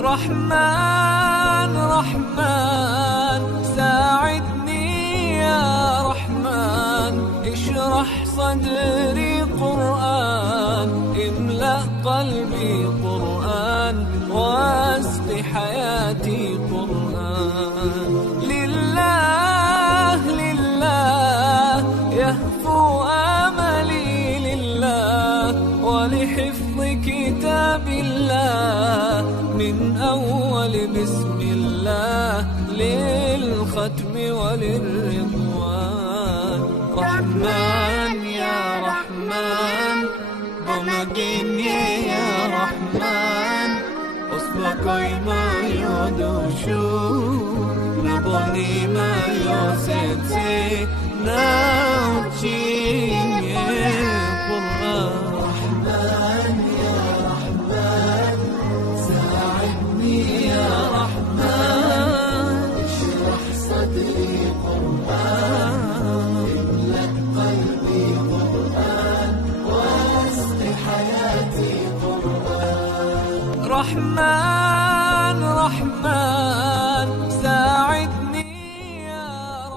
رحمن رحمن ساعدني يا رحمن، اشرح صدري قرآن، املأ قلبي قرآن، واسق حياتي قرآن. لله لله يهفو آملي، لله ولحفظ كتاب الله، من أول بسم الله للختم وللرضوان. رحمن يا رحمن بمجيني يا رحمن، أصبحي ما يدوشو نبني ما يوسيتي ناوتي قرآن. رحمن يا رحمن ساعدني يا رحمن، اشرح صدري قرآن، املأ قلبي قرآن، واسق حياتي قرآن. رحمن رحمن